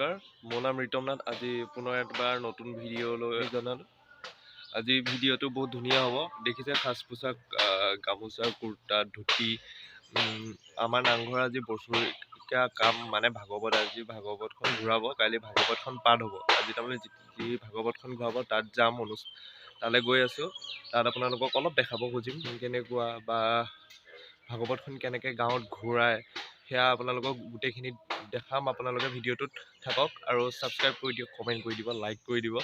নমস্কাৰ, মোৰ নাম ৰিতমনাথ। আজি পুনৰ এবাৰ নতুন ভিডিঅ' লৈ জনালোঁ। আজি ভিডিঅ'টো বহুত ধুনীয়া হ'ব। দেখিছে সাজ পোছাক, গামোচা, কুৰ্তা, ধুতি। আমাৰ নামঘৰ আজি বছৰেকীয়া কাম মানে ভাগৱত, আজি ভাগৱতখন ঘূৰাব। কাইলৈ ভাগৱতখন পাঠ হ'ব। আজি তাৰমানে যি ভাগৱতখন ঘূৰাব তাত যাম, তালৈ গৈ আছোঁ। তাত আপোনালোকক অলপ দেখাব খুজিম কেনেকুৱা বা ভাগৱতখন কেনেকৈ গাঁৱত ঘূৰায়, সেয়া আপোনালোকক গোটেইখিনি দেখাম। আপোনালোকে ভিডিঅ'টোত থাকক আৰু ছাবস্ক্ৰাইব কৰি দিয়ক, কমেণ্ট কৰি দিব, লাইক কৰি দিব।